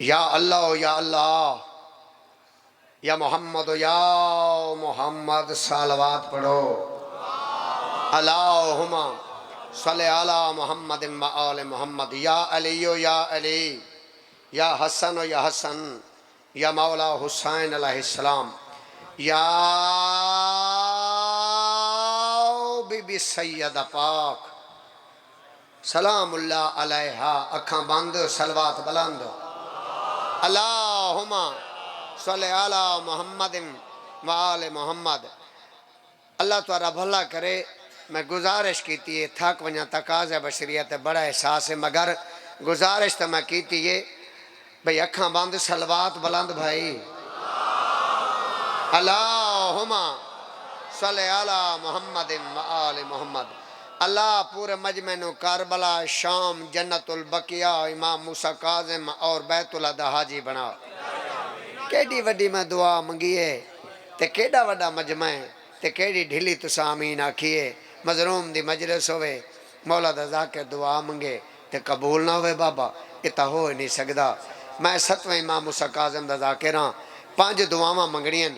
یا اللہ یا اللہ، یا محمد یا محمد صلوات پڑھو۔ اللہم صلی علی محمد و آل محمد۔ یا علی یا علی، یا حسن یا حسن، یا مولا حسین علیہ السلام، یا بی بی سیدہ پاک سلام اللہ علیہا۔ اکھاں بند، صلوات بلند۔ اللہم صلی علی محمد و آل محمد۔ اللہ تعالیٰ بھلا کرے۔ میں گزارش کیتی ہے، تھک ونیا تقاضا بشریت بڑا احساس ہے، مگر گزارش تو میں کیتی ہے بھئی اکھاں بند، صلوات بلند بھائی۔ اللہم صلی علی محمد و آل محمد۔ اللہ پورے مجمع نو کربلا، شام، جنت البقیہ، امام موسیٰ کاظم اور بیت اللہ دا حاجی بنا۔ کیڑی وڈی میں دعا منگیے تے کیڑا وڈا مجمع ہے تے کیڑی ڈھلی تساں آمین آکھیے۔ مظلوم دی مجلس ہوئے، مولا دا ذاکر دعا منگے تے قبول نہ ہوئے بابا، اتہ ہو نہیں سکدا۔ میں 7ویں امام موسیٰ کاظم دا ذاکر ہاں، 5 دعاواں منگڑیاں،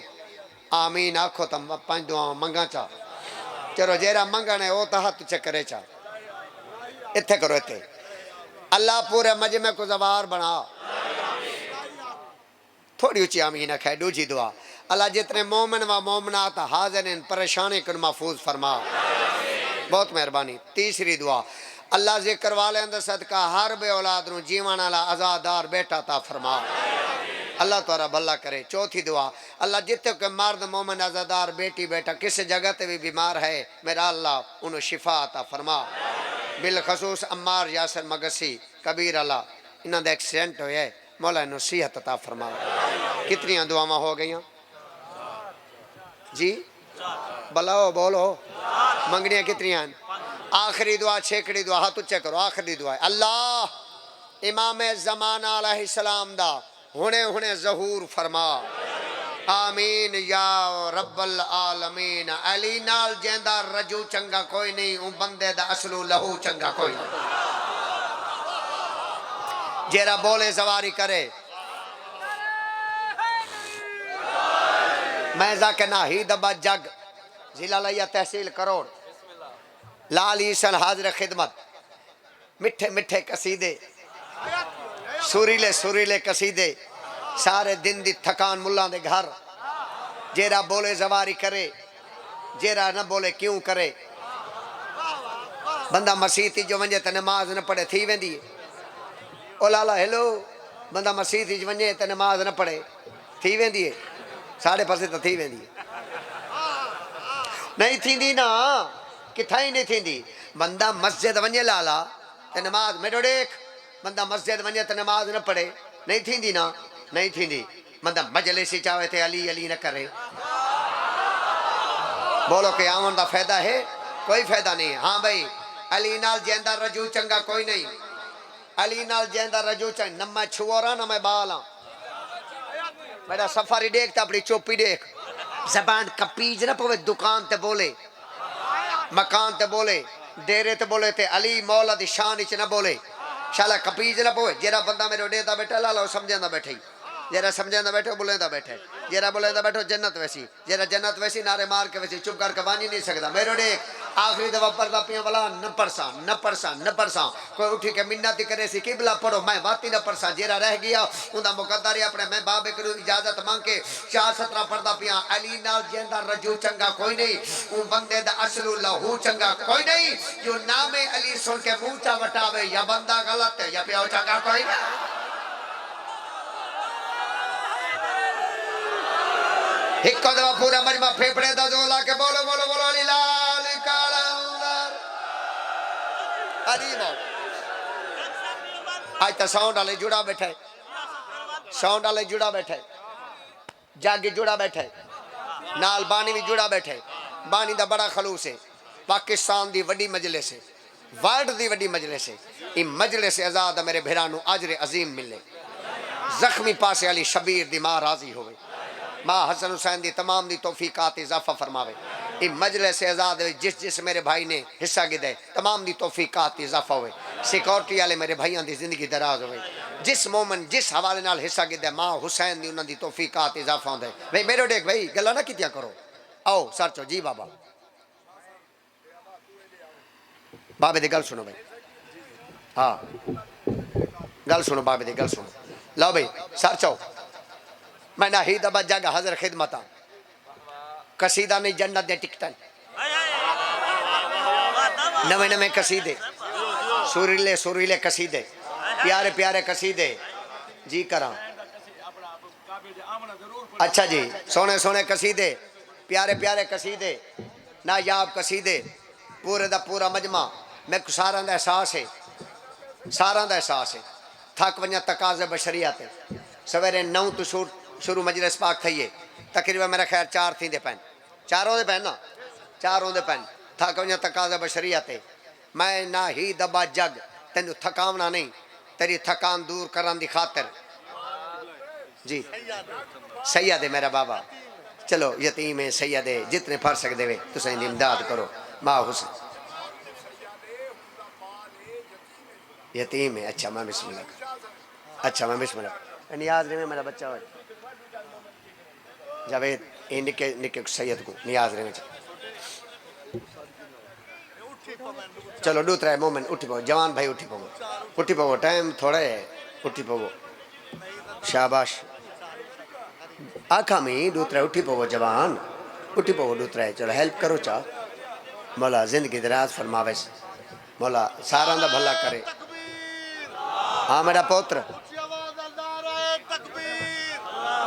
آمین آکھو تا 5 دعاواں منگا چا۔ چلو جیرا منگنے او تا ہاتھ چکرے چا، اتھے کرو اتھے۔ اللہ پورے مجمع کو زوار بنا۔ تھوڑی اچھی آمین ہے، دوجی دعا۔ اللہ جتنے مومن و مومنات حاضرین پریشانی کن محفوظ فرما، بہت مہربانی۔ تیسری دعا، اللہ ذکر والے اندر صدقہ ہر بے اولاد نو جیوان اللہ آزادار بیٹا تا فرما، اللہ تعالیٰ بھلا کرے۔ چوتھی دعا، اللہ جتے کہ مرد مومن آزادار بیٹی بیٹا کس جگہ تے بھی بیمار ہے، میرا اللہ انہوں شفا عطا فرما۔ بالخصوص عمار یاسر مگسی کبیر اللہ، انہاں دا ایکسیڈنٹ ہویا ہے، مولا انہوں صحت عطا فرما۔ کتنی دعاواں ہو گئیاں جی؟ بلاؤ بولو، منگنیاں کتنی ہیں؟ آخری دعا، چھیکڑی دعا، ہاتھ اچھے کرو، آخری دعا ہے اللہ امام زمانہ علیہ السلام دا ہونے ظہور فرما، آمین یا رب العالمین۔ علی نال جیندہ رجو چنگا کوئی نہیں، ان بندے دا اصلو لہو چنگا کوئی نہیں۔ جیرا بولے زواری کرے، میں ذاکر ناہی دبا جگ، ضلع لیا تحصیل کروڑ، لال عیسن حاضر خدمت، مٹھے مٹھے قصیدے، سوریلے قصیدے، سارے دن دی تھکان ملان دے گھر۔ جیرا بولے زواری کرے، جیرا نہ بولے کیوں کرے۔ بندہ مسیحی جو ونجے تے نماز نہ پڑھے تھی ویندی ہے۔ او لالا ہیلو، بندہ مسیحی جو ونجے تے نماز نہ پڑھے تھی ویندی ہے، ساڑھے پاسے تو تھی ویندی ہے۔ نہیں تھی دی نا، کتھا ہی نہیں تھی دی۔ بندہ مسجد ونجے لالا تے نماز میرو دیکھ، بندہ مسجد ونجے تے نماز نہ پڑھے نہیں تھی دی نا، نہیں تھی دی۔ بندہ مجلسی چاہے تے علی علی نہ کرے، بولو کہ آمن دا فائدہ ہے؟ کوئی فائدہ نہیں ہے۔ ہاں بھائی، علی نال جیندہ رجو چنگا کوئی نہیں، علی نال جیندہ رجو چنگا، نہ میں چھوڑا نہ میں بالا، میرا سفاری دیکھ تا اپنی چوپی دیکھ، زبان کپیج نہ پوے، دکان تے بولے، مکان تے بولے، ڈیرے تے بولے تے علی مولا دی شان اچ نہ بولے، شالا کپیج نہ پوے۔ جیرا بندہ میرے ڈے دا بیٹھا لالا وہ سمجھیں دا بیٹھے، جیرا سمجھیں دا بیٹھے بولیں دا بیٹھے، جیرا بولیں دا بیٹھو جنت ویسی، جیرا جنت ویسی نعرے مار کے ویسی چپ کر کے بانی نہیں سکتا۔ میرے ڈے آخری دفعہ پردہ پیاں والا نہ پرساں، کوئی اٹھی کے منتی کرے سی قبلہ پڑھو، میں باتی نہ پرساں، جیرا رہ گیا اندہ مقداری اپنے میں بابے کرو اجازت مانگ کے 4-17 پردہ پیاں۔ علی نال جیندہ رجو چنگا کوئی نہیں، ان بندے دا اصل لہو چنگا کوئی نہیں، جو نام علی سن کے موچا وٹاوے یا بندہ غلط ہے یا پیاو چنگا کوئی نہیں۔ ایک کو دفعہ پورا مجمع پھیپڑے دا دولا کے بولو بولو بولو علی لالی کالندر علی بولو۔ آج تا ساؤنڈ آلے جڑا بیٹھے، ساؤنڈ آلے جڑا بیٹھے، جاگی جڑا بیٹھے، نال بانی بھی جڑا بیٹھے۔ بانی دا بڑا خلوص ہے، پاکستان دی وڈی مجلس ہے، ورلڈ دی وڈی مجلس ہے۔ ان مجلس ازاد میرے بھرانو اجر عظیم ملے، زخمی پاسے علی شبیر دی ماں راضی ہوئے، ماں حسن حسین دی تمام دی توفیقات اضافہ فرماوے۔ ان مجلس ازاد جس میرے بھائی نے حصہ گدے تمام دی توفیقات اضافہ ہوئے، سیکورٹی والے میرے بھائیاں دی زندگی دراز ہوئے، جس مومن جس حوالے نال حصہ گدے ماں حسین دی انہاں دی توفیقات اضافہ ہوندے بھئی میرے ڈیک بھئی گلا نہ کیتیا کرو آؤ سرچو جی بابا بابے دی گل سنو بھئی ہاں گل سنو بابے دی گل سنو لو بھئی سرچو میں نہ ہی دبا جگ حضر خدمتا قصیدہ نہیں جنت دے ٹکٹن نوے نوے قصیدے سوریلے قصیدے پیارے پیارے قصیدے جی کراں اچھا جی سونے سونے قصیدے پیارے پیارے قصیدے نایاب قصیدے پورے دا پورا مجمع میں کو ساراں دا احساس ہے تھک ونجا تقاضے بشریات سویرے 9 تو شروع مجلس پاک تھئیے تقریبا میرا خیر 4 تھی دے پین چاروں دے پین تھک ونجا تقاضے بشریات میں نہ ہی دبا جگ تینو تھکاونا نہیں تیری تھکان دور کرن دی خاطر جی سید ہے میرا بابا چلو یتیم ہے سید ہے جتنے پھر سکتے ہوئے تسیں دی امداد کرو ماں حسین یتیم ہے اچھا میں بسم اللہ نیاز رہے میرا بچہ ہوئے جاوید یہ نکے سید کو نیاز رہے چلو دوترا ہے مومن اٹھی پاؤ جوان بھائی اٹھی پاؤ ٹائم تھوڑا ہے اٹھی پاؤ شاباش آکھا میں دوترا اٹھی پاؤ جوان اٹھی پاؤ دوترا ہے چلو ہیلپ کرو چاہ مولا زندگی دراز فرماوے مولا سارا دا بھلا کرے ہاں میرا پوتر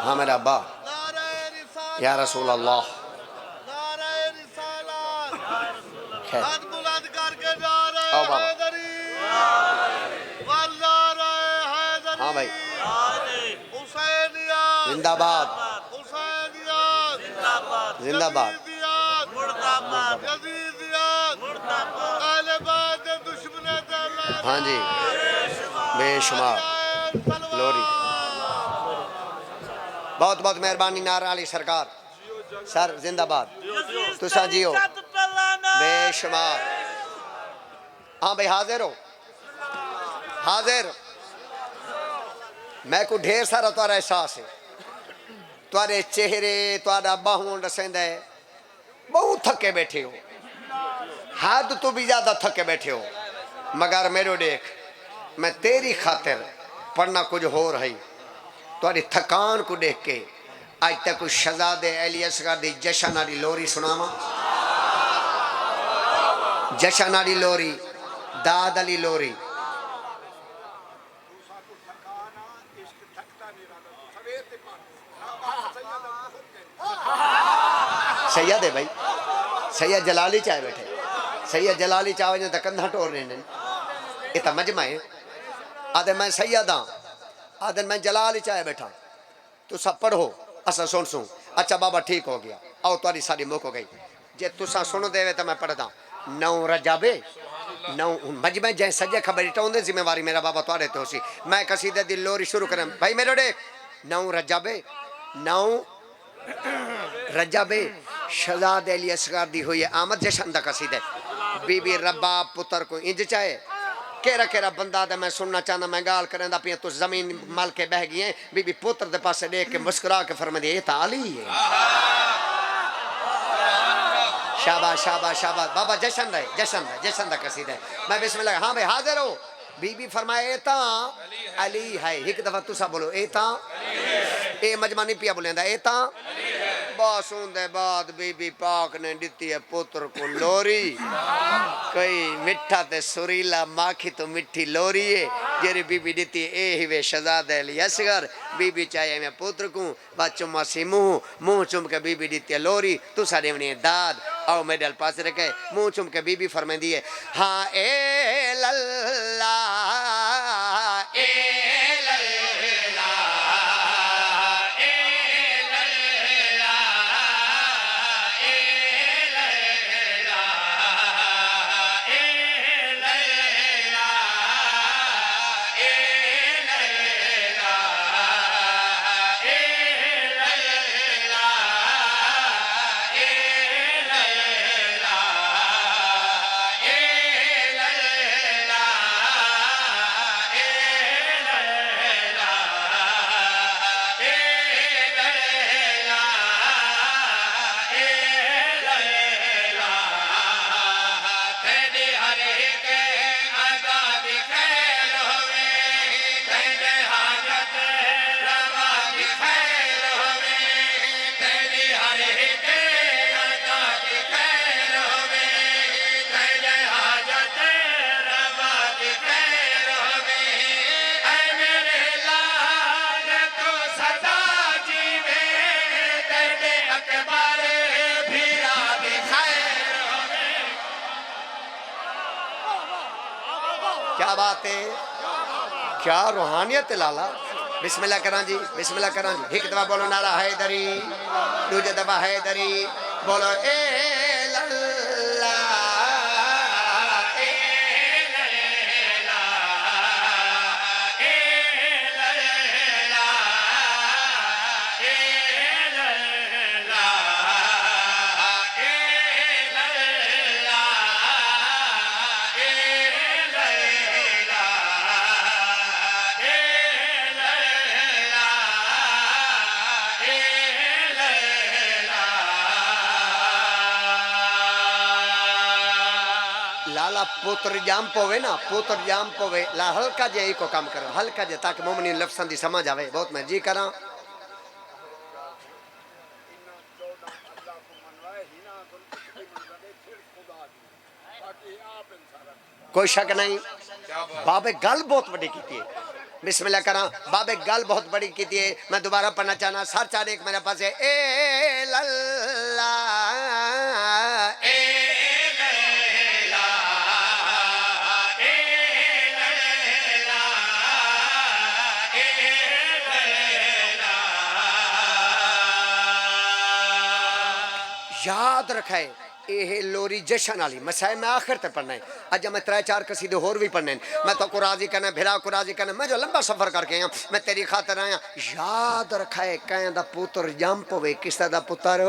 ہاں میرا ابا یا رسول اللہ خیر آؤ بابا ہاں بھائی زندہ باد زندہ باد ہاں جی بے شمار لوری بہت بہت مہربانی نعرہ علی سرکار سر زندہ باد تسا جیو بے شمار ہاں بھئی حاضر ہو حاضر میں کو ڈھیر سارا توارا احساس ہے توارے چہرے توارا باہون رسند ہے بہت تھکے بیٹھے ہو حد تو بھی زیادہ تھکے بیٹھے ہو مگر میرے دیکھ میں تیری خاطر پڑھنا کچھ ہو رہی تواری تھکان کو دیکھ کے آج تک کچھ شہزاد علی اصغر دی جشن آلی لوری سناما جشن آلی لوری داد علی لوری سید ہے بھائی سید جلالی چاہے بیٹھے سید جلالی چاہے جن تکندہ ٹور رہنے اتنا مجمع ہے آدھے میں سید ہاں آدھے میں جلالی چاہے بیٹھا تو سب پڑھو اسا سن اچھا بابا ٹھیک ہو گیا آؤ تواری ساری موک ہو گئی جے تسا سنو دے وے تو میں پڑھ دا 9 رجابے 9 مجمع جائیں سجے خبری ٹاؤں دے ذمہ واری میرا بابا توارے تو سی میں قصیدہ دی لوری شروع کریں بھائی میرے دیکھ 9 رجابے 9 رجابے شہزاد علی اصغر دی ہوئی آمد جشن دا قصیدہ بی بی رباب پتر کو انج چاہے کیرا بندہ دے میں سننا چاہنا میں گال کریں دا پیا تو زمین مل کے بہ گئی ہیں بی بی پتر دے پاسے دیکھ کے مسکرا کے فرمائے دیا یہ تعالی ہے شاباش شاباش شاباش بابا جشن دا قصیدہ ہے میں بسم اللہ ہاں بھائی حاضر ہو بی بی فرمائے ایتا علی ہے ایک دفعہ تسا بولو ایتا اے مجمع نہیں پیا بولیں دا ایتا باسون دے بعد بی بی پاک نے دیتی ہے پتر کو لوری کوئی مٹھا تے سوریلا ماکھی تو مٹھی لوری ہے جیری بی بی دیتی ہے اے ہی شہزاد علی اصغر بی بی چاہیے میں پتر کو بات چمہ سی منہ چم کے بی بی دیتی ہے لوری تو سارے منی داد آؤ میرے الپاس رکھے منہ چم کے بی بی فرمائے دیئے ہاں اے للہ اے کیا بات ہے، کیا روحانیت ہے لالا. بسم اللہ کران جی، بسم اللہ کران جی. ایک دفعہ بولو نعرہ حیدری، دوسری دفعہ حیدری، بولو اے للہ لالا پوتر جام پوے نا، پوتر جام پوے لا ہلکا جے ہی کو کام کرو، ہلکا جے تاکہ مومنین لفظاں دی سمجھ آوے. بہت میں جی کراں. کوئی شک نہیں. بابے گل بہت بڑی کیتی ہے. بسم اللہ کراں. بابے گل بہت بڑی کیتی ہے. میں دوبارہ پڑھنا چاہنا. سر چاہ ایک میرے پاس ہے. اے للہ اے یاد رکھائے یہ لوری جشن والی مسائل میں آخر تے پڑھنا ہے. اج میں 3-4 قصیدے اور بھی پڑھنے ہیں. میں تو کو راضی کرنا بھرا کو راضی کرنا. میں جو لمبا سفر کر کے آیا میں تیری خاطر آیا. یاد رکھائے کہیں دا پوتر جام پوے، کس دا پتر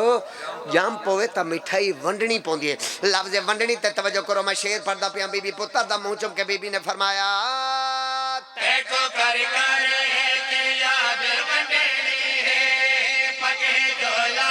جام پوے تا مٹھائی ونڈنی پوندی ہے. لفظ ونڈنی تے توجہ کرو. میں شعر پڑھدا پیا. بی بی پتر دا منہ چوم کے بی بی نے فرمایا تے کو کر کر کے یاد ونڈنی ہے پگے جولا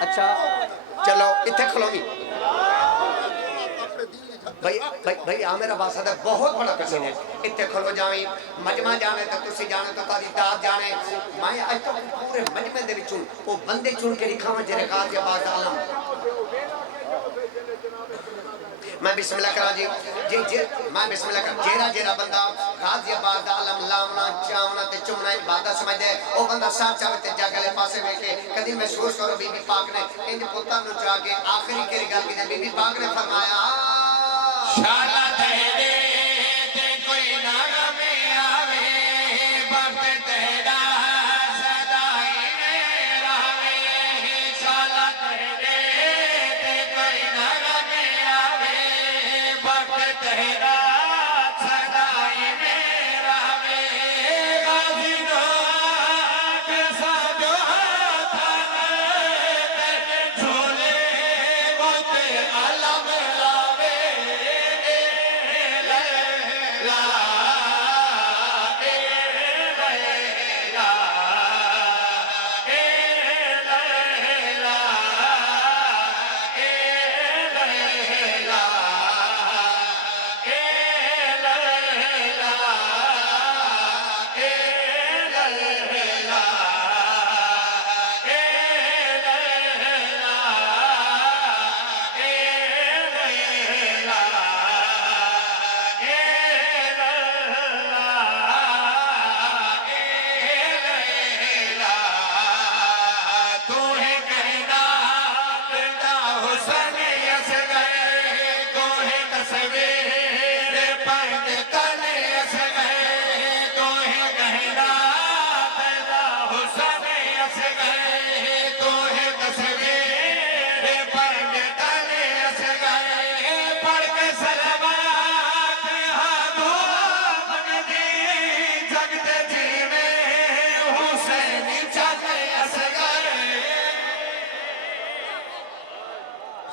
اچھا چلو اتھے کھلو گی بھائی میرا واسطہ بہت بڑا قصید ہے. اتھے کھلو جائیں. مجمع جانے تو تسی جانے تو تاری داد جانے. میں آج تو پورے مجمع دے وچوں وہ بندے چون کے لکھاواں جڑے غازی آباد عالم. میں بسم اللہ کرا جی میں بسم اللہ کرا. جیرا جیرا بندہ غازی آباد عالم لامنا چاونا تے چمنا عبادت سمجھ دے او بندہ ساتھ چاہے تے جاگلے پاسے بیٹھے. کدی محسوس کرو بی بی پاک نے انج پتر نو چاہ کے آخری کیڑی گل کی. بی بی پاک نے فرمایا شالا تہرے تے کوئی نہ میں آوے وقت تہرا صدائی میں راوے. شالا تہرے تے کوئی نہ میں آوے وقت تہرا صدائی میں راوے. غازی نو آگ ساجو ہاتھانا تے جھولے وقت علم لاوے.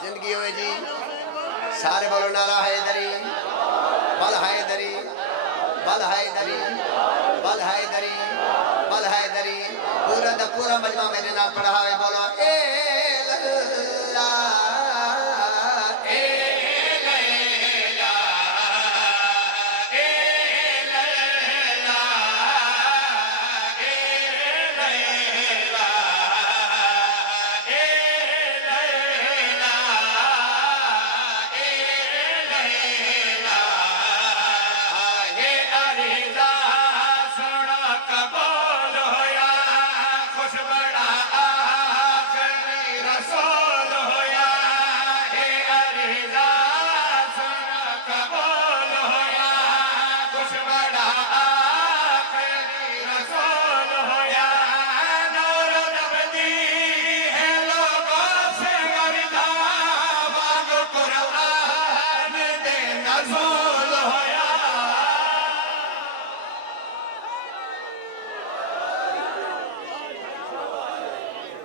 زندگی ہوئے جی. سارے بولو نعرہ حیدری بل حیدری بل حیدری بل حیدری بل حیدری. پورا دا پورا مجمع میرے نال پڑھا ہوئے. بولو اے للہ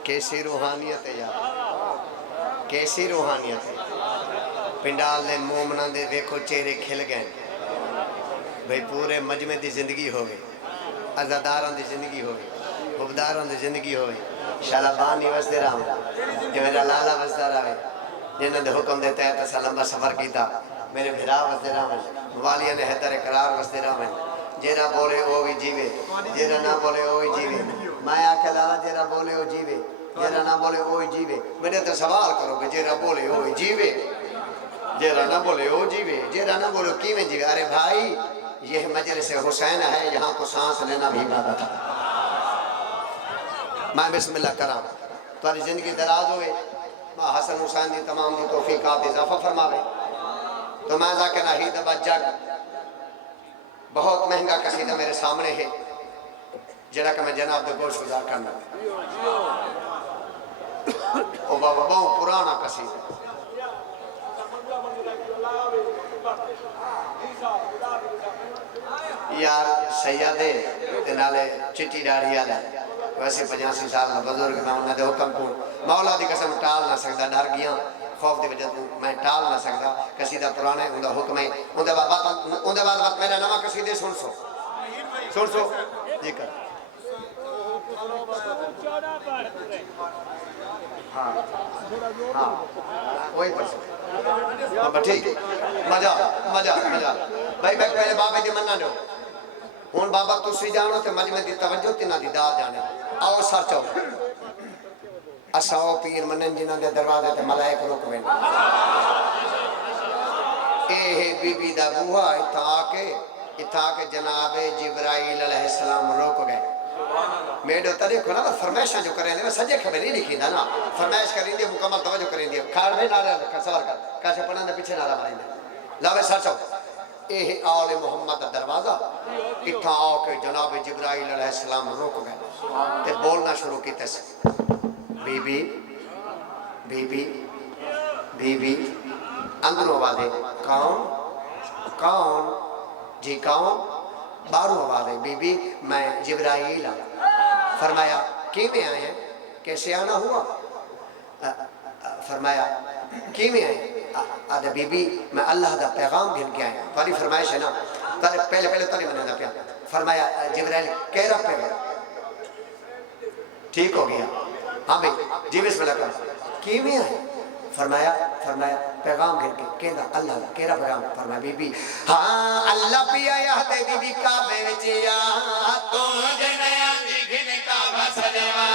کیسی روحانیت ہے یار، کیسی روحانیت ہے۔ پنڈال دے مومنان دے دیکھو چہرے کھل گئے بھئی، پورے مجمع دی زندگی ہو گئی، عزاداران دی زندگی ہو گئی، حبداران دی زندگی ہو گئی۔ شالبانی وستے رہا ہوں جو میرا لالا وستے رہا ہے، جنہوں نے حکم دیتا ہے تسا لمبا سفر کیتا، میرے بھرا وستے رہا ہوں، والیہ نے حیدر قرار وستے رہا ہوں، جیرا بولے او بھی جیوے، جیرا نہ بولے او بھی جیوے۔ میں آکھا لالا جیرا بولے او جیوے، جیرا نہ بولے او ہی جیوے۔ میرے تو سوال کرو کہ جیرا بولے او ہی جیوے، جیرا نہ بولے او جیوے، جیرا نہ بولے کیویں جیوے۔ ارے بھائی، یہ مجلس حسین ہے، یہاں کو سانس لینا بھی عبادت ہے۔ میں بسم اللہ کرام، تمہاری زندگی دراز ہوئے، ماں حسن حسین دی تمام دی توفیقات اضافہ فرماوے۔ تو میں ذاکر ناہید ابا جگ بہت مہنگا قصیدہ میرے سامنے ہے، جڑا کہ میں جناب دے گوش گزار کرنا او بابا بہت پرانا قصیدہ۔ یار سیادے تنالے چٹی ڈاڑی آدھا ویسے 85 سال نہ بزرگ میں انہیں دے حکم کو مولا دی قسم ٹال نہ سکتا، ڈر گیا خوف دی وجہ تو میں ٹال نہ سکتا۔ قصیدہ پرانے انہیں حکم ہے، انہیں بعد وقت میرا نمہ قصیدے سن سو جی کر ہاں وہی پر ہاں ٹھیک مجا بھائی پہلے بابے دی مننا دو ہون بابا تسی جانو تے مجمع دی توجہ تینا دی دار جانے آؤ سر چاو اساؤ پیر منن جنہ دے دروازے تے ملائک رکویں اے بی بی دا بوہا اتھا کے جناب جبرائیل علیہ السلام روک گئے۔ میڈو تاریخ کو نا فرمائشاں جو کریں دے وہ سجے خبر نہیں لکھی دا نا، فرمائش کریں دے مکمل توجہ کریں دے کھاڑ میں نعرہ سوار کر کاشے پڑھنے دے پیچھے نعرہ ماریں دے لاوے سر چاو اے آل محمد دروازہ اتھا آؤ کے جناب جبرائیل علیہ السلام روک گئے تے بولنا شروع کی تیسے بی بی اندروں آوازے کون جی کون باروں آوازے بی بی میں جبرائیل فرمایا کیویں آئے ہیں کیسے آنا ہوا فرمایا کیویں آئے آدھے بی بی میں اللہ دا پیغام گھن کے آئے تاری فرمائش ہے نا پہلے تاری منہ دا پیا فرمایا جبرائیل کہہ رہا پیغام ٹھیک ہو گیا ہاں بھئی جی بسم اللہ کرو کیویں آئے فرمایا پیغام گھر کے کہنا اللہ کہہ رہا پیغام فرمایا بی بی ہاں اللہ پی آیا دے بی بی کعبے وچیا تو جنیا دی گھن کعبہ سجوا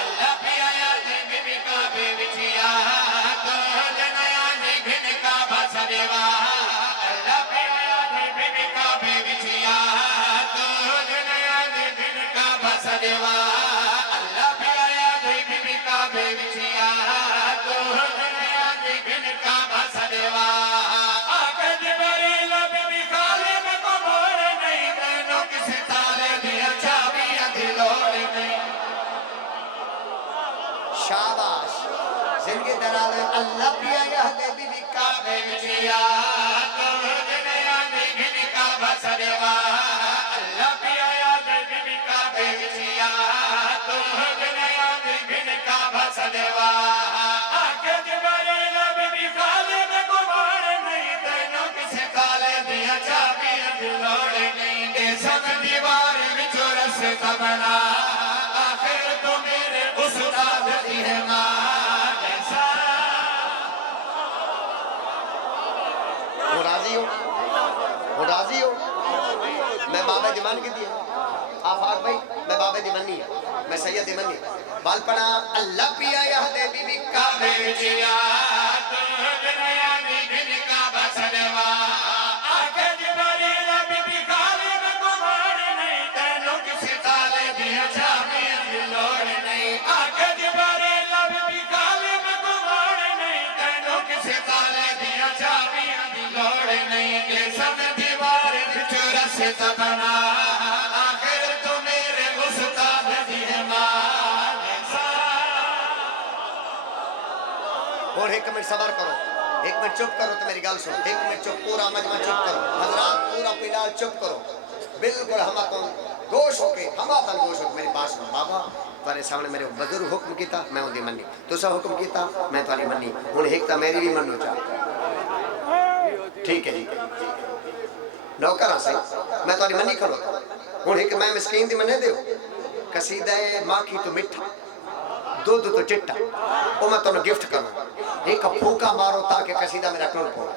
اللہ پی آیا دے بی بی کعبے وچیا تو جنیا دی گھن کعبہ سجوا اللہ پی آیا دے بی بی کعبے وچیا تو جنیا دی گھن کعبہ سجوا اللہ پی آیا دے بی بی کعبے وچیا تو جنیا دی گھن کعبہ سجوا آکے جبریل بی بی خالے میں کو بور نہیں دینوں کسی تالے دیا چابیاں دی لوڑ نہیں شاباش زندگی درالے اللہ پیا یہدے بی بی کعبے وچیا تو جنیا دی گھن کعبہ سجوا اللہ پیا یہدے بی بی کعبے وچیا تو جنیا دی گھن کعبہ سجوا آکے جبریل بی بی خالے میں کو بور نہیں دینوں کسی تالے دیا چابیاں دی لوڑ نہیں دے سب دیوار وچوں رستہ بنا آخر تو میرے استاد دی ہے ماں جیسا وہ راضی ہو میں بابا دیوان کی دیا آفاق بھائی میں بابا دیوانی ہے میں سید دیوانی بال پڑا اللہ پیا یہدے بی بی کعبے وچیا تو جنیا دی گھن کعبہ سجوا آکے جبریل بی بی خالے میں کو بور نہیں تینوں کسی تالے دیا چابیاں دی لوڑ نہیں آکے جبریل بی بی خالے میں کو بور نہیں تینوں کسی تالے دیا چابیاں دی لوڑ نہیں کہ سب دیوار وچوں رستہ بنا آخر تو میرے استاد دی ہے ماں اور ایک منٹ صبر کرو ایک منٹ چپ کرو تو میری گال سنو ایک منٹ چپ پورا مجمع چپ کرو حضرات پورا پنڈال چپ کرو بالکل ہماتن گوش ہو کے میری بات سنو بابا تارے سامنے میرے بزرگ حکم کیتا میں ان دی منی تسا حکم کیتا میں تاری منی ہن ایک تا میری بھی منو چاہ ٹھیک ہے جی نوکر سے میں تاری منی کرو ہن ایک میں مسکین دی منے دیو قصیدہ ماکھی تو مٹھا دودھ تو چٹا وہ میں تمہیں گفٹ کروں ایک پھوکا مارو تاکہ قصیدہ میرا ٹون پڑا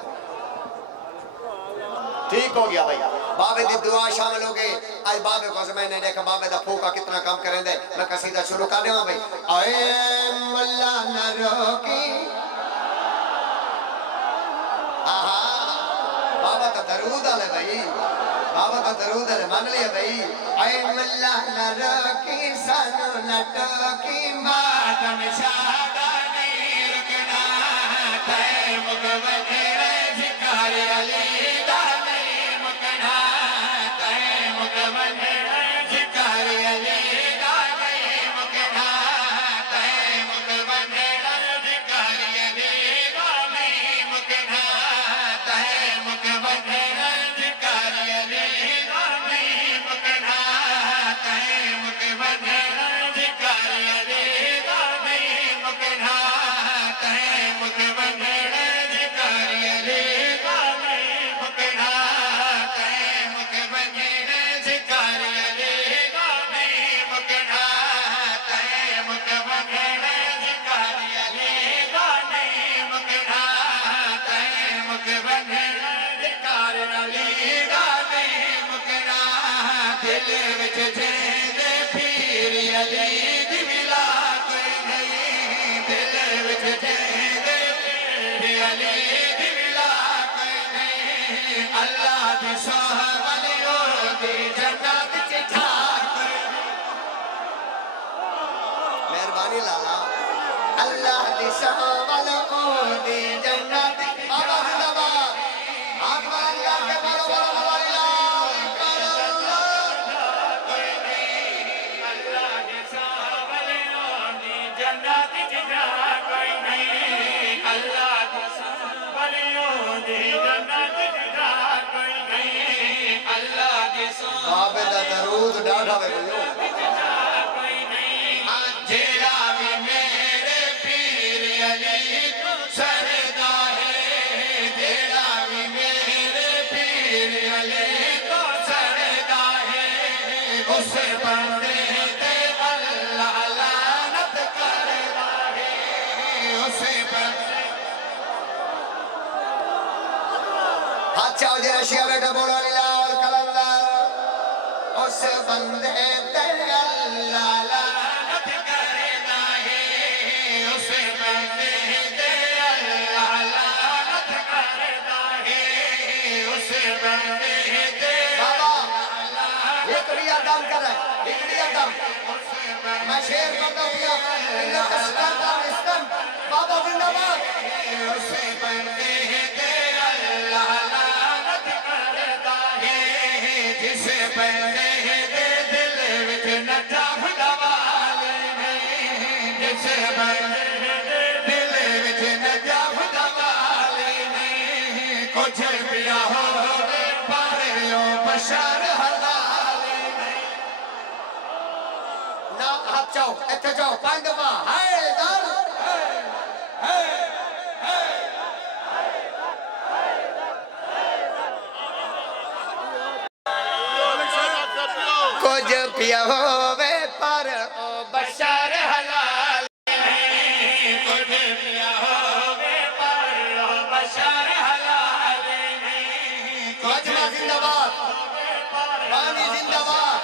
ٹھیک ہو گیا بھائی بابے دی دعا شامل ہو گئے آج بابے کو میں نے دیکھا بابے دا پھوکا کتنا کام کریں دے میں قصیدہ شروع کر دے ہوں بھائی اے ملا نہ روکی آہا بابا تا درود آلے بھائی بابا تا درود آلے مان لیا بھائی اے ملا نہ روکی سانو نہ ٹوکی ماتم شادہ نہیں رکنا تے مقبل ذکر علی دا نہیں مکنا تے مقبل ذکر علی دا نہیں مکنا تے مقبل ذکر علی دا نہیں مکنا تے مقبل ذکر علی دا نہیں مکنا تے مقبل ذکر علی دا نہیں مکنا تے مقبل ذکر علی دا نہیں مکنا تے مقبل ذکر علی دا نہیں مکنا تے مقبل ذکر علی دا نہیں مکنا تے مقبل ذکر علی دا نہیں مکنا دل وچ جیندے پیر علی دی ملا کوئی نہیں دل وچ جیندے پیر علی دی ملا کوئی نہیں اللہ دی سوہ والیوں دی جنت چ ٹھار کوئی مہربانی لالا اللہ دی سوہ والیوں دی جنت بابا زندہ باد ہاتھ مار کر کے بولو بولو ہماری لال کرو کوئی نہیں اللہ کے ساولیوں دی جنت کی جا کوئی نہیں اللہ کے ساولیوں دی جنت کی جا کوئی نہیں اللہ کے بابے دا درود ڈاڑھا وے بھائیو جا کوئی نہیں جیڑا بھی میرے پیر علی کو سردا ہے جیڑا بھی میرے پیر علی کو سردا ہے اس بندے تے اللہ لعنت کردا ہے اس بندے ہاتھ چاہو جی رشیا بیٹا بولو علی لال کلندر اس بندے تے اللہ لعنت کردا ہے اس بندے تے اللہ لعنت کردا ہے اس بندے تے بابا ایک لیا دم کر رہا ہے ایک لیا دم میں شیر پڑھتا ہوں انہا اسٹم اسٹم بابا زندہ باد اس بندے تے اللہ لعنت کردا ہے جس بندے دے دل وچ نجف دوال نہیں جس بندے دے دل وچ نجف دوال نہیں کچھ پیا ہووے پر او بشر حلال نہیں نا ہاتھ چاہو ایتھے جاؤ پانچ دفعہ حیدر کچھ پیا ہووے پر او بشر حلال نہیں کچھ پیا ہووے پر او بشر حلال نہیں مجمع زندہ باد بانی زندہ باد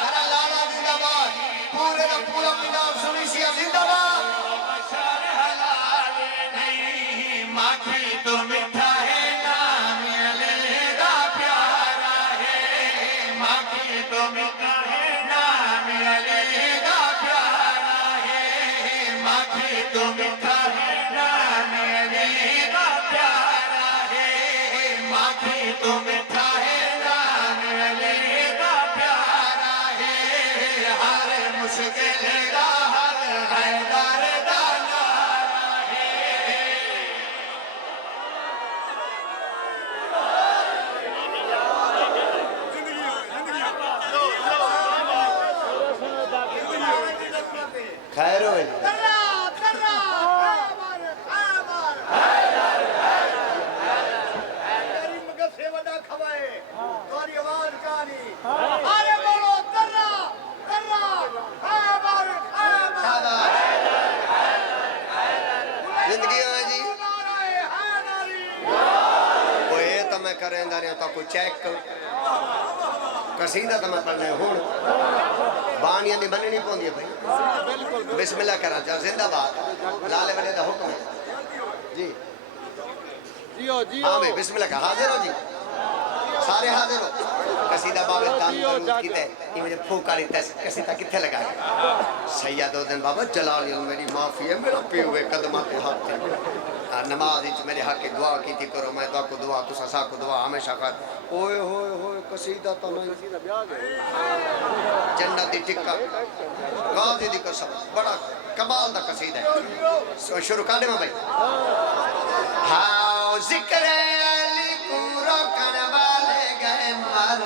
میرا لالا زندہ باد پورے دا پورا پنجاب سنیشیا زندہ باد بشر حلال نہیں ماکھی تو میٹھا ہے نام علی دا پیارا ہے ماکھی تو میٹھا ہے نام علی دا پیارا ہے ماکھی تو میٹھا ہے نام علی دا پیارا ہے ماکھی تو میٹھا ہے نام علی دا پیارا ہے ہر مشکل دا حل حیدر دا نعرہ ہے رہندا رہا تو کو چیک قصیدہ تو میں پڑھنا ہے ہوں بانیاں دی بننی پوندی ہے بھائی بسم اللہ کرا جا زندہ باد لالے بڑے دا حکم ہے جی ہاں بھائی بسم اللہ کا حاضر ہو جی سارے حاضر ہو قصیدہ بابے تان درود کیتے یہ مجھے پھوکاری قصیدہ کتھے لگا ہے سیدہ دو دن بابا جلالی میری معافی ہے میرا پیوے قدمات حق تھے نماز اچھ میرے حق کی دعا کی تھی کرو میں دعا کو دعا تو سسا کو دعا ہمیشہ کر اوئے ہوئے ہوئے قصیدہ تو نہیں جنت دی ٹکا غازی دی قسم بڑا کمال دا قصیدہ ہے شروع کر دے میں بھائی ہاں ذکر علی کو روکن والے گئے مر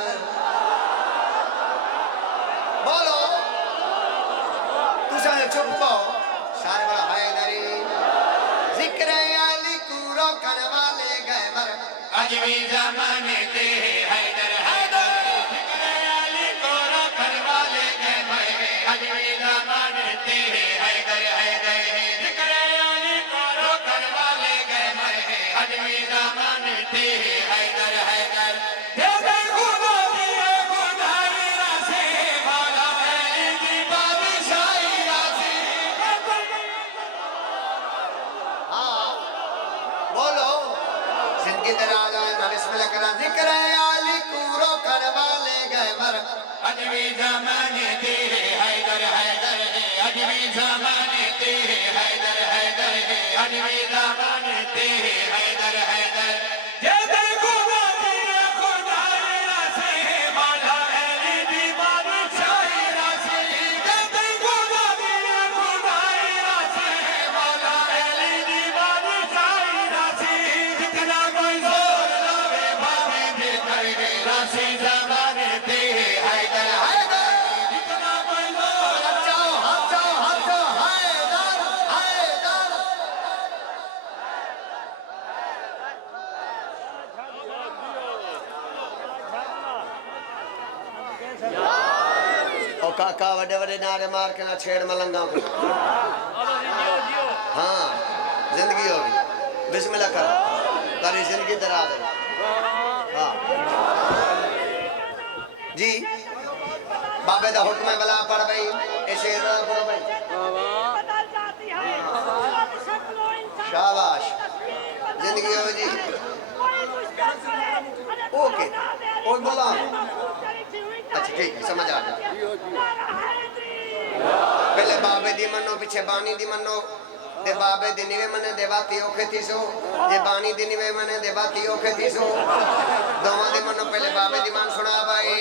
بولو تو سارے چھپ پاؤ سارے بڑا حیدری ذکر علی کو روکن والے گئے مر اجوی زمانے تے حیدر حیدر ذکر علی کو روکن والے گئے مر اجوی زمانے تے حیدر حیدر ذکر علی کو روکن والے گئے مر اجوی زمانے تے حیدر حیدر ذکر علی کو روکن والے گئے مر اجوی زمانے تیرے حیدر حیدر ہے اجوی زمانے تیرے حیدر حیدر ہے اجوی زمانے تیرے حیدر حیدر جیسے خدا تیرے خدای راسے مولا علی دی بادشاہی راسے جیسے خدا تیرے خدای راسے مولا علی دی بادشاہی راسے جتنا کوئی زور لاوے بھاوے دے کر گے راسی زمانے تیرے حیدر حیدر جتنا کوئی زور حیدر حیدر او کاکا وڈے وڈے نعرے مار کے نہ چھیڑ ملنگا کو ہاں زندگی ہوگی بسم اللہ کر تاری زندگی دراز ہے ہاں جی بابے دا حکم بلا پڑھ بھئی اسے پڑھو بھئی شاباش زندگی ہو جی اوکے اوہ بولا اچھا ٹھیک ہے سمجھ آ گیا پہلے بابے دی منو پیچھے بانی دی منو دے بابے دی نیوے منے دے باتی اوکھے تھی سو دے بانی دی نیوے منے دے باتی اوکھے تھی سو دوما دی منو پہلے بابے دی من سنا بھائی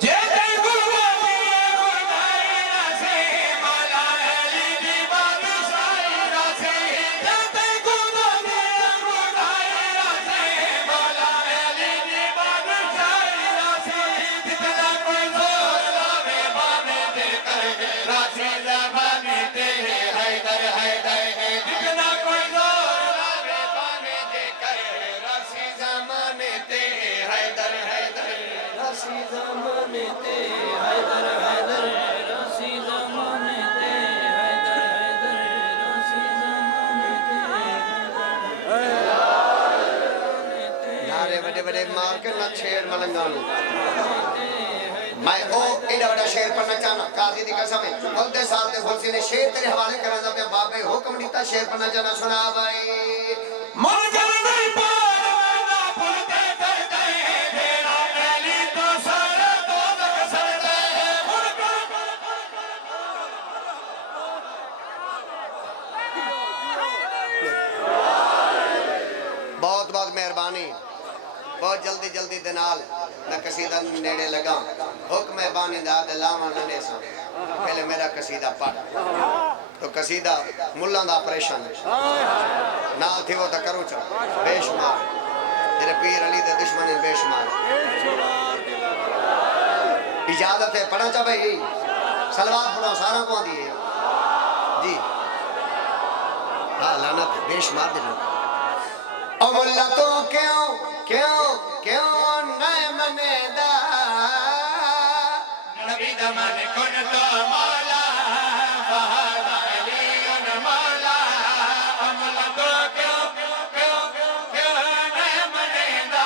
جیسے خدا تیرے خدای راسے مولا علی دی بادشاہی راسے جیسے خدا تیرے خدای راسے مولا علی دی بادشاہی راسے جتنا کوئی زور لاوے بابے دے کر گے راسی زمانے تیرے حیدر حیدر جتنا کوئی زور لاوے بابے دے کر گے راسی زمانے تیرے حیدر حیدر راسی زمانے تے حیدر حیدر راسی زمانے تے حیدر حیدر راسی زمانے تے نعرے بڑے بڑے مار کے نہ چھیڑ ملنگانو میں او ایڈا بڑا شیر پڑھنا چاہنا قاضی دی قسم ہے بلدے سال دے بھولسی نے شیر تیرے حوالے کرنا پہ بابے حکم دیتا شیر پڑھنا چاہنا سنا بھائی منظر نہیں پار ویدہ پھلتے کرتے ہیں بھیڑا علی تو سر تو تک سرتے ہیں بہت بہت مہربانی بہت جلدی جلدی دنال میں قصیدہ نیڑے لگا حکم بانی دا دلاما ننے سا پہلے میرا قصیدہ پڑھ تو قصیدہ ملان دا پریشان ہے نال تھی وہ تا کرو چا بے شمار تیرے پیر علی دے دشمن بے شمار اجازت ہے پڑھا چا بھائی سلوات پڑھا سارا کو دیئے جی ہاں لعنت ہے بے شمار دے لعنت او ملا تو کیوں نئے منے دا نبی دمان کن تو مولا فہد علی ان مولا عمل تو کیوں نئے منے دا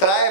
3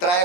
3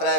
3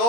2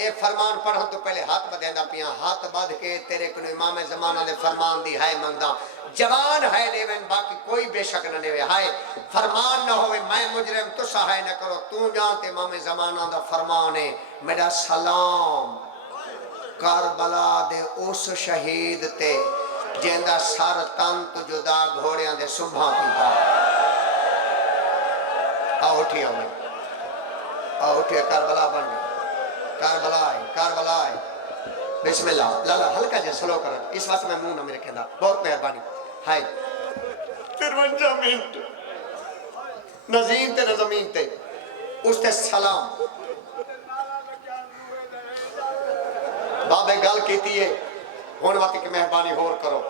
اے فرمان پڑھن تو پہلے ہاتھ بدھیندا پیاں ہاتھ بدھ کے تیرے کو امام زمانہ دے فرمان دی ہائے منگدا جوان ہے دیوین باقی کوئی بے شک نہ دیوے ہائے فرمان نہ ہوئے میں مجرم تو سہائے نہ کرو تو جانتے امام زمانہ دا فرمان ہے میرا سلام کربلا دے اس شہید تے جیندہ سر تن تو جدا گھوڑیاں دے صبح پیتا آؤ اٹھیا ہوئے آؤ اٹھیا کربلا بن گئی کربلا ہے بسم اللہ لالا ہلکا جے سلو کر اس واسطے میں منہ نہ میرے کہندا بہت مہربانی ہائے 53 منٹ نظیم تے نہ زمین تے اس تے سلام بابے گل کیتی ہے ہون وقت کی مہربانی ہور کرو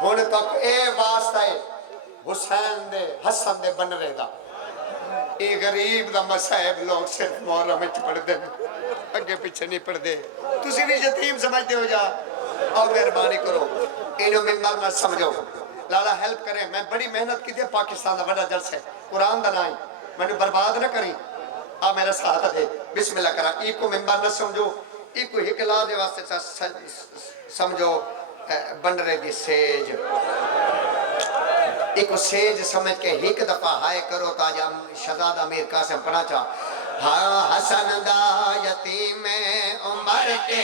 ہون تک اے واسطہ ہے حسین دے حسن دے بن رہے دا اے غریب دا مسائب لوگ صرف محرم میں پڑھ دے اگے پیچھے نہیں پڑھ دے تسی بھی یتیم سمجھتے ہو جا اور مہربانی کرو انہوں ممبر نہ سمجھو لالا ہیلپ کریں میں بڑی محنت کی تھی پاکستان دا بڑا جلس ہے قرآن دا نائیں میں نے برباد نہ کریں آپ میرا ساتھ دے بسم اللہ کرا ایک کو ممبر نہ سمجھو ایک کو ہکلا دے واسطے سمجھو بن رہے دی سیج ایک کو سیج سمجھ کے ایک دفعہ ہائے کرو تاج شہزاد امیر قاسم پڑھا چاہ حسن دا یتیم عمر کے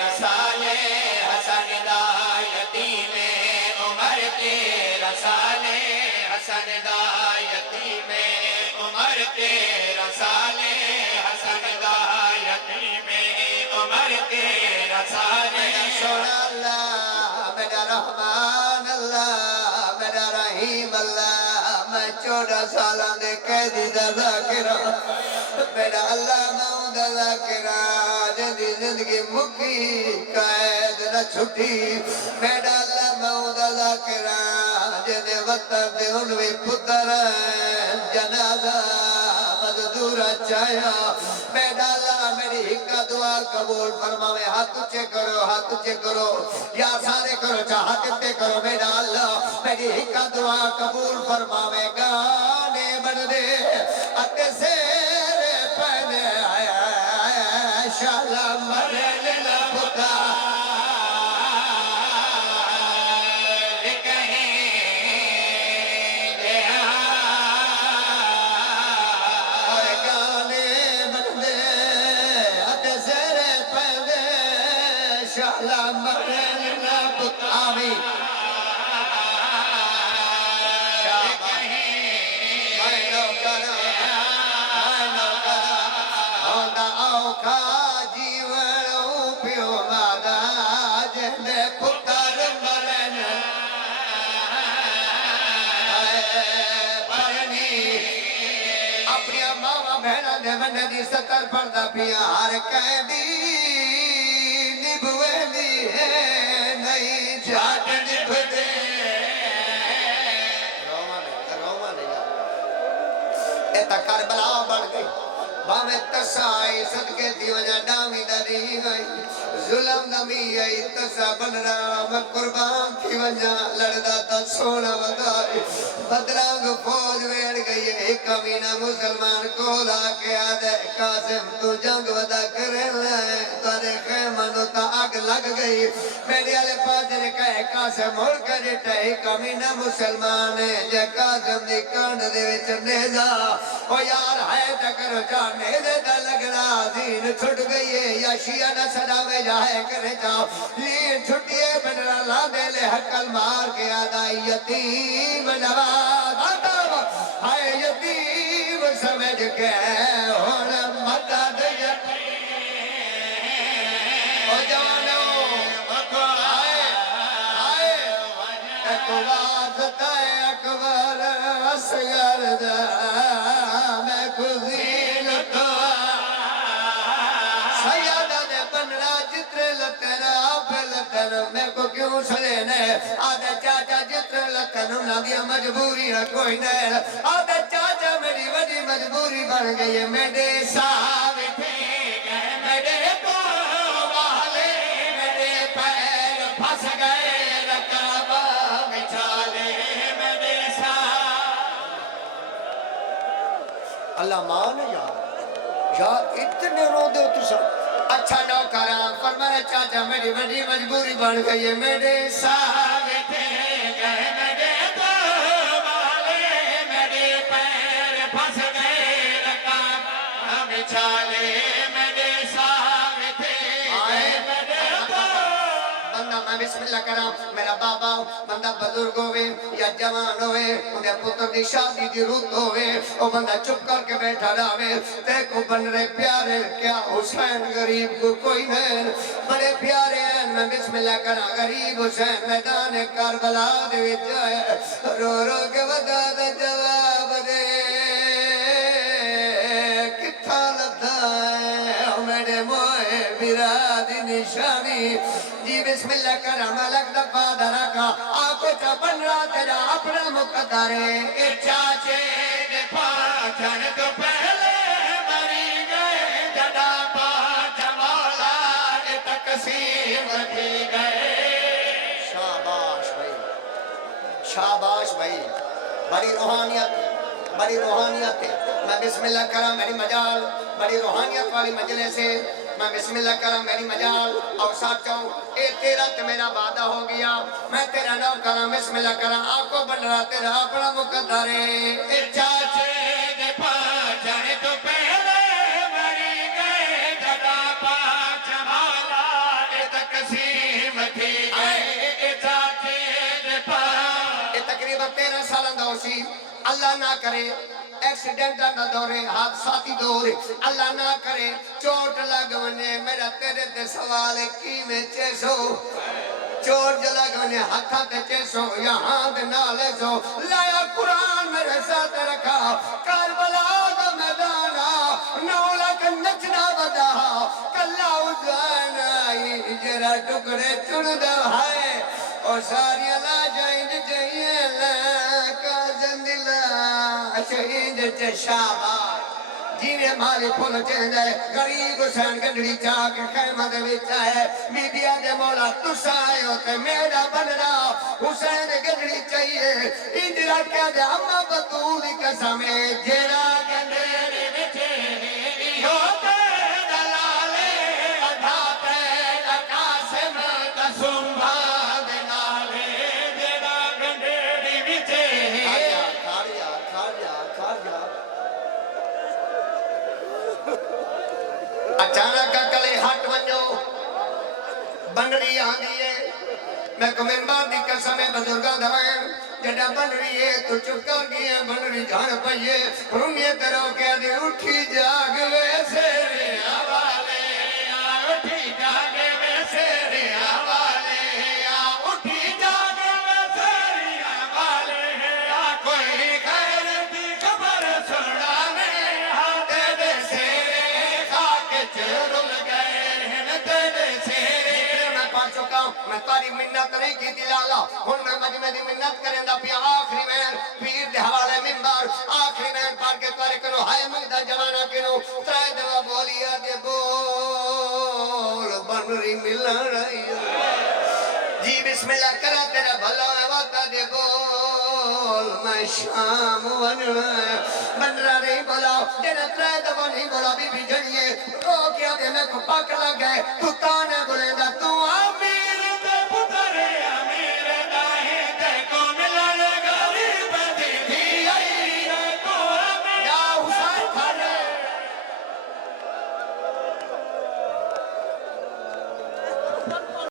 رسالے حسن دا یتیم عمر کے رسالے حسن دا یتیم عمر کے رسالے حسن دا یتیم عمر کے رسالے سونا اللہ میرا رحمان اللہ میرا رحیم اللہ میں 14 سالہ نے قیدی دا ذاکرہ میرا اللہ ماؤں دا ذاکرہ جدی زندگی مکی قید نہ چھٹی میرا اللہ ماؤں دا ذاکرہ جدی وطن دے انوی پتر جنازہ مزدورہ چاہیا میرا اللہ میری ہکا دعا قبول فرماوے ہاتھ اچھے کرو یا سارے کرو چاہتے تے کرو میرا اللہ میری ہکا دعا قبول فرماوے گانے بن دے اتے سیرے پہنے آیا شالا مرل لبکا ستر پردہ پیا ہر قیدی نبوے دی ہے نہیں جھاٹ نب دے روما نہیں ایتا کربلا بڑھ گئی بامے تسائی صدقے دی وجہ ڈامی داری گئی ظلم نمی آئی تسا بن رہا میں قربان کی وجہ لڑدا تا سونا ودائی بدرانگ فوج ویڑ گئی ایک امینہ مسلمان کو لا کے آدھے قاسم تو جنگ ودا کرے لائے تارے خیمانو تا آگ لگ گئی میڈی آلے پاجر کہے قاسم مڑ کر جٹا ایک امینہ مسلمان ہے جے قاسم دی کانڈ دے وچ نیزا او یار ہے ٹکر جا نیزے دا لگنا دین چھٹ گئی ہے یا شیعہ نہ صدا میں جائے کرے جاؤ لین چھٹیے بنرا لا دے لے حقل مار کے آدھا یتیم نواز آتا ہائے یتیم سمجھ کے ہونا مدد یتیم او جوانو آئے ایک واسطہ اکبر اصغر دا میں خزین تو سیادہ دے بنرا جترے لتن آپ لتن میں کو کیوں سلینے آدھے چاچا جترے لتن نہ مجبوری نہ کوئی نہیں آدھے چاچا میری وڈی مجبوری بن گئی میرے ساوی پھیگ ہے میرے پاؤں والے میرے پیر پھنس گئے رکابہ بچھالے میرے ساتھ اللہ مان یار یار اتنے رو دے تو سب اچھا نوکراں فرمایا چاچا میری بڑی مجبوری بن گئی ہے میرے ساگ تھے گئے میرے دو بالے میرے پیر پھنس گئے رکاب بچھالے میرے ساگ تھے گئے میرے دو بندہ میں بسم اللہ کرام میرا بابا بندہ بزرگ ہوئے یا جوان ہوئے انہیں پتر دی شادی دی روت ہوئے وہ بندہ چپ کر کے بیٹھا رہے تے کو بن رہے پیارے کیا حسین غریب کو کوئی نہیں بڑے پیارے ہیں میں بسم اللہ کرام غریب حسین میدان کربلا دے جائے رو رو کے بدا دے جواب دے کتھا لتا ہے میرے موئے برادی نشانی جی بسم اللہ کرم الگ دفعہ درکا آنکھو چا بن رہا تیرا اپنا مقدر ہے اے چاچے دے پاچھن تو پہلے مری گئے جڑا پاچھا مولا دے تقسیم تھی گئے شاباش بھائی شاباش بھائی بڑی روحانیت ہے میں بسم اللہ کرم میری مجال بڑی روحانیت والی مجلس ہے میں بسم اللہ کرم میری مجال اور ساتھوں اے تیرا تو میرا وعدہ ہو گیا میں تیرا نو کرم بسم اللہ کرم آنکھوں بن رہا تیرا اپنا مقدر ہے اے چاچے دے پاچھن تو پہلے مری گئے جڑا پاچھا مولا دے تقسیم تھی گئے اے چاچے دے پاچھن یہ تقریباً 13 سال اندوسی اللہ نہ کرے ایکسیڈنٹ نہ دورے حادثاتی دورے اللہ نہ کرے چوٹ لگ ونے میرا تیرے تے سوال کی میں چیسو چوٹ لگ ونے ہتھا تے چیسو یہاں دے نالے سو لایا قرآن میرے ساتھ رکھا کربلا دا میدانا نولا کا نچنا بدا کلا اجوان آئی جرا ٹکڑے چن دو ہے اور ساری لا جائیں جائیں کا زندلا شہید شاباش جینے مالے پھول چہندہ ہے غریب حسین گنڈڑی چاک خیمہ دے وچا ہے بی بیا دے مولا تس آئے ہوتے میرا بننا حسین گنڈڑی چاہیے انجرا کیا دے اما بطولی قسمیں جیرا گندھیرے وچے ہوتے دلالے اڈھاتے قاسم قسمبھا دے نالے جیڑا گندھیرے وچے اچانک کلے ہٹ ونجو بنڑی آندی ہے میں کو ممبر دی قسم بزرگاں دوائیں جڑا بنڑی ہے تو چپ کر گیا بنڑی جان پئیے رنگے تیرو کہہ دے اٹھی جاگ ویسے تیرے حوالے اٹھی جاگے ویسے رے حوالے اٹھی جاگے ویسے رے حوالے کوئی خیر دی خبر سنانے تیرے سیرے خاک چرل گئے ہیں تیرے سیرے میں پڑھ چکا ہوں میں تاری منت نہیں کی دلالا ہن میں مجمع دی منت کریں دا پیا آخری مین پیر دے حوالے منبر آخری مین پڑھ کے توارے کنو ہائے مگدہ جوانا کنو ترائے دوا بولیا دے بول بنری ملن رہی جی بسم اللہ کرا تیرا بھلا ہے وعدہ دے بول میں شام وننا ہے بنرا نہیں بولا جنہ ترائے دوا نہیں بولا بی بی جڑیے رو کیا دے میں کو پاک لگ گئے تو تانے بولے